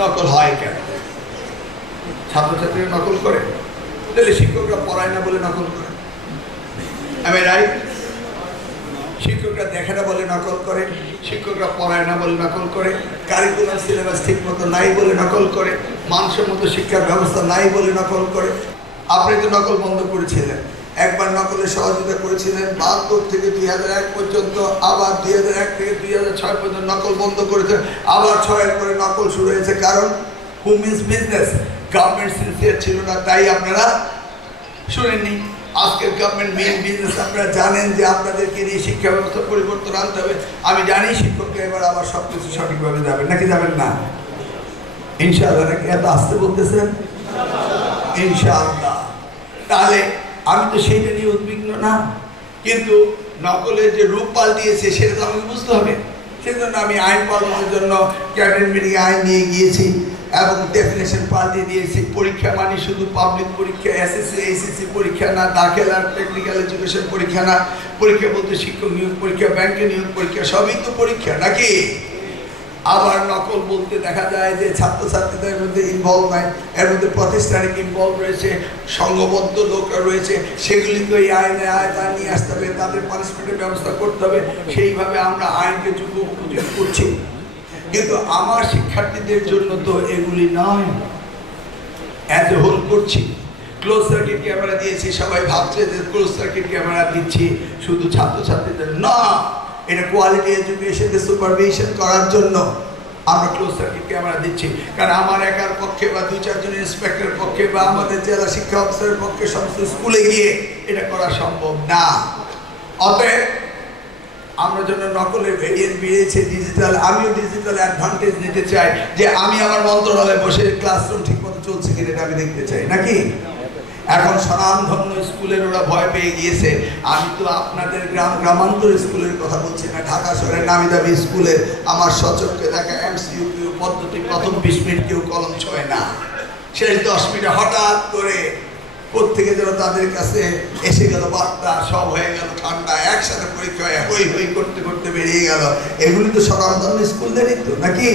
নকল হয় কেন? ছাত্রছাত্রীরা নকল করে, তাহলে শিক্ষকরা পড়ায় না বলে নকল করে। আমি রাইট? শিক্ষকরা দেখে না বলে নকল করে, শিক্ষকরা পড়ায় না বলে নকল করে, কারিকুলাম সিলেবাস ঠিক মতো নাই বলে নকল করে, মানসম্মত শিক্ষার ব্যবস্থা নাই বলে নকল করে। আপনি তো নকল বন্ধ করেছিলেন, একবার নকলের সহযোগিতা করেছিলেন ৭২ থেকে ২০০১ পর্যন্ত, আবার ২০০১ থেকে ২০০৬ পর্যন্ত নকল বন্ধ করেছেন, আবার ৬-এর পরে নকল শুরু হয়েছে। কারণ হু মিন্স বিজনেস, গভর্নমেন্ট সিনসিয়ার ছিল না, তাই আপনারা শুনেননি। আজকের গভর্নমেন্ট মেইন বিজনেস আপনারা জানেন যে আপনাদেরকে নিয়ে শিক্ষা ব্যবস্থা পরিবর্তন আনতে হবে। আমি জানি শিক্ষকরা এবার আবার সব কিছু সঠিকভাবে যাবেন, নাকি যাবেন না? ইনশাআল্লাহ। নাকি এত আসতে বলতেছেন? ইনশাআল্লাহ। তাহলে আমি তো সেইটা নিয়ে উদ্বিগ্ন না, কিন্তু নকলের যে রূপ পাল্টিয়েছে সেটা তো আমাকে বুঝতে হবে। সেজন্য আমি আইন পালনের জন্য ক্যাবিনেট মিটিংয়ে আইন নিয়ে গিয়েছি এবং ডেফিনেশন পাল্টে দিয়েছি। পরীক্ষা মানে শুধু পাবলিক পরীক্ষা, এসএসসি এইচএসসি পরীক্ষা না, দাখিলা টেকনিক্যাল এডুকেশন পরীক্ষা না। পরীক্ষা বলতে শিক্ষক নিয়োগ পরীক্ষা, ব্যাংকে নিয়োগ পরীক্ষা, সবই তো পরীক্ষা, নাকি? আবার নকল বলতে দেখা যায় যে ছাত্রছাত্রীদের মধ্যে ইনভলভ নাই, এর মধ্যে প্রাতিষ্ঠানিক ইনভলভ রয়েছে, সংঘবদ্ধ লোকরা রয়েছে, সেগুলিকে এই আইনে আয়তায় নিয়ে আসতে হবে, তাদের পানিশমেন্টের ব্যবস্থা করতে হবে। সেইভাবে আমরা আইনকে উপযোগ করছি, কিন্তু আমার শিক্ষার্থীদের জন্য তো এগুলি নয়। অ্যাজ এ হোল করছি, ক্লোজ সার্কিট ক্যামেরা দিয়েছি, সবাই ভাবছে যে ক্লোজ সার্কিট ক্যামেরা দিচ্ছি শুধু ছাত্রছাত্রীদের না, এটা কোয়ালিটি এডুকেশনকে সুপারভিশন করার জন্য আমরা ক্লোজ সার্কিট ক্যামেরা দিচ্ছি। কারণ আমার একার পক্ষে বা ২-৪ জন ইন্সপেক্টরের পক্ষে বা আমাদের জেলা শিক্ষা অফিসারের পক্ষে সমস্ত স্কুলে গিয়ে এটা করা সম্ভব না। অতএব আমরা জন্য নকলের ভেরিয়েন্ট বেরিয়েছে ডিজিটাল, আমিও ডিজিটাল অ্যাডভান্টেজ নিতে চাই যে আমি আমার মন্ত্রণালয়ে বসে ক্লাসরুম ঠিকমতো চলছে কিনা এটা আমি দেখতে চাই, নাকি? এখন স্বনামধন্য স্কুলের ওরা ভয় পেয়ে গিয়েছে। আমি তো আপনাদের গ্রামান্তর স্কুলের কথা বলছি না, ঢাকা শহরের নামি দামি স্কুলের আমার সচক্ষে দেখা এমসিকিউ পদ্ধতি প্রথম ২০ মিনিট কেউ কলম ছোঁয় না, শেষ ১০ মিনিটে হঠাৎ করে প্রত্যেকে যেন তাদের কাছে এসে গেল বার্তা, সব হয়ে গেল ঠান্ডা, একসাথে পরীক্ষা হয়ে হই হই করতে করতে বেরিয়ে গেল। এগুলি তো স্বনামধন্য স্কুলদেরই তো, নাকি?